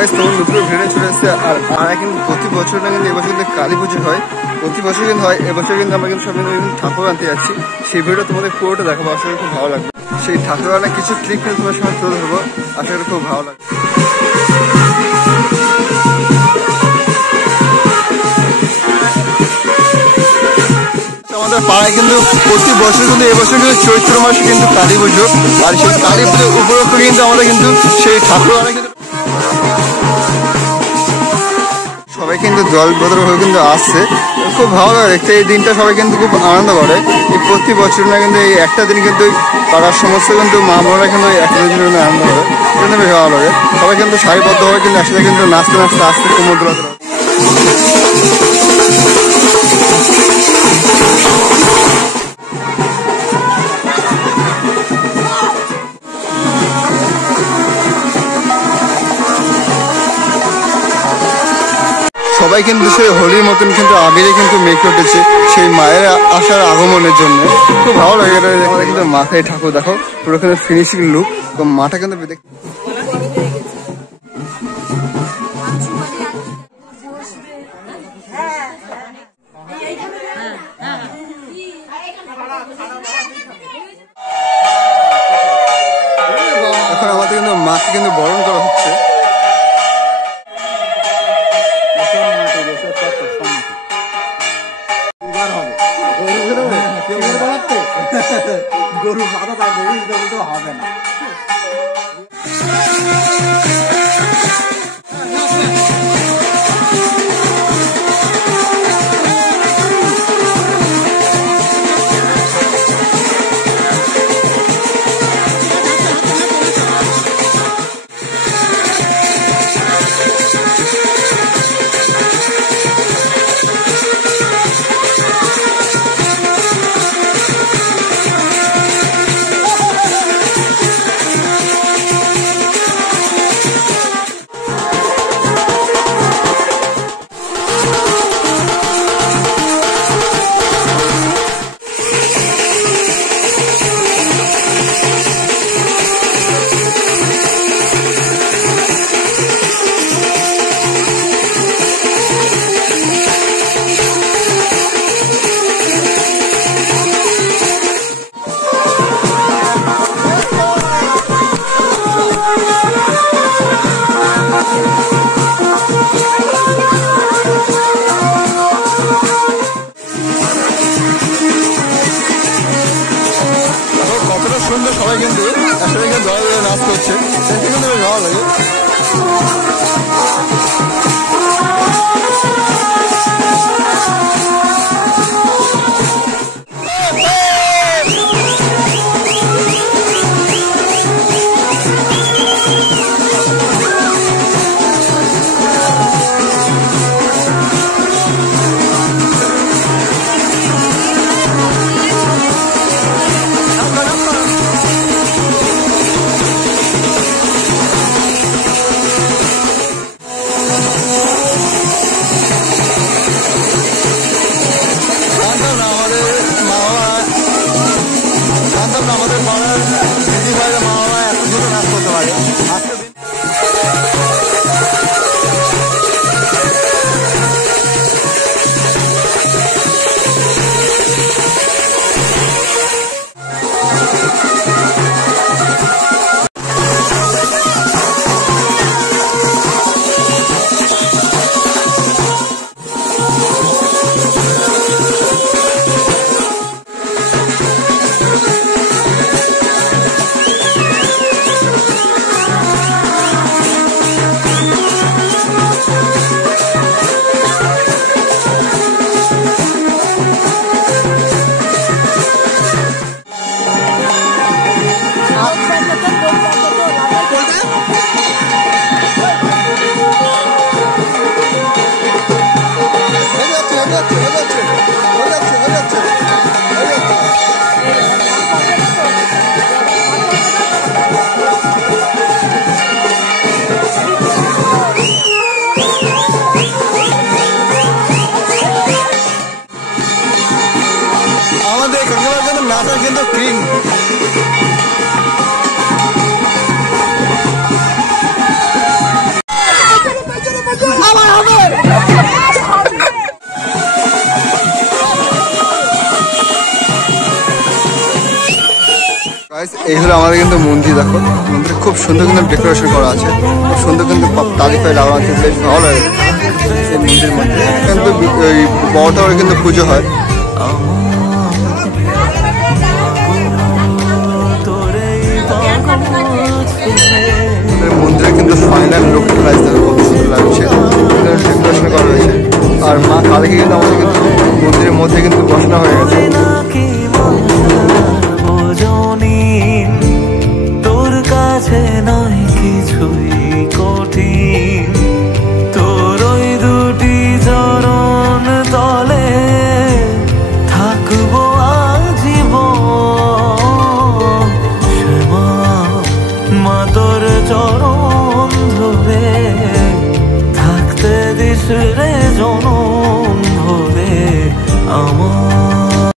Guys তোমার নতুন video চলে এসেছে। আর কিন্তু প্রতি বছর না কিন্তু এবছর কিন্তু কালী পুজো হয়, প্রতি বছর কিন্তু হয়। এবছর কিন্তু আমরা কিন্তু সামনে ঠাকুর আনতে যাচ্ছি, সেই ভিডিওটা তোমাদের পুরোটা দেখাবো, আশা করি খুব ভালো লাগবে। সেই ঠাকুর আনা কিছু ক্লিক কিন্তু তোমার সঙ্গে তুলে ধরবো, আশা করি খুব ভালো লাগবে। আমাদের পাড়ায় কিন্তু প্রতি বছর কিন্তু এবছর কিন্তু চৈত্র মাসে কিন্তু কালী পুজো, আর সেই কালী পুজো উপলক্ষে কিন্তু আমাদের কিন্তু সেই ঠাকুর আনা কিন্তু সবাই কিন্তু দল বদল হয়ে কিন্তু আসছে, খুব ভালো লাগে দেখতে। এই দিনটা সবাই কিন্তু খুব আনন্দ করে। এই প্রতি বছর না কিন্তু এই একটা দিন কিন্তু পাড়ার সমস্ত কিন্তু মা বোনেরা কিন্তু একটা দিনের জন্য আনন্দ করে, কিন্তু বেশ ভালো লাগে। সবাই কিন্তু সারিবদ্ধভাবে কিন্তু একসাথে কিন্তু নাচতে নাচতে আসতে কোমর দোলাতে। সবাই কিন্তু সেই হোলির মতন কিন্তু আবিরে কিন্তু মেঘে উঠেছে সেই মায়ের আসার আগমনের জন্য, খুব ভালো লাগে। এটা আমাদের কিন্তু মাথায় ঠাকুর দেখো, পুরো কিন্তু ফিনিশিং লুক, তো মাটা কিন্তু এখন আমাদের কিন্তু মাকে কিন্তু বরণ করা হচ্ছে। গরু সাদা থাকবে হবে না। সুন্দর, সবাই কিন্তু একসাথে কিন্তু দলে দলে নাচ করছে, সেটা কিন্তু বেশ ভালো লাগে। আমাদের পাড়ার দিদি ভাইরা মা বাবা এত সুন্দর নাচ করতে পারে। আজকে নাচা কিন্তু ক্রিম। এই হলো আমাদের কিন্তু মন্দির। দেখো মন্দিরে খুব সুন্দর কিন্তু ডেকোরেশন করা আছে, খুব সুন্দর কিন্তু তালি পায়ে লাগানো আছে, বেশ ভালো লাগে এই মন্দিরের মধ্যে। কিন্তু ওই বড়টা কিন্তু পুজো হয়। মন্দিরে কিন্তু ফাইনাল লুক প্রাইস দেখো কত সুন্দর লাগছে, ডেকোরেশন করা হয়েছে। আর মা কালকে কিন্তু আমাদের কিন্তু মন্দিরের মধ্যে কিন্তু বসানো হয়ে গেছে। তোর কাছে নয় কিছুই কঠিন, তোর ওই দুটি চরণ তলে থাকবো আজীবন। শ্যামা মা তোর চরণ ধরে থাকতে দিস রে জনম ভরে আমার।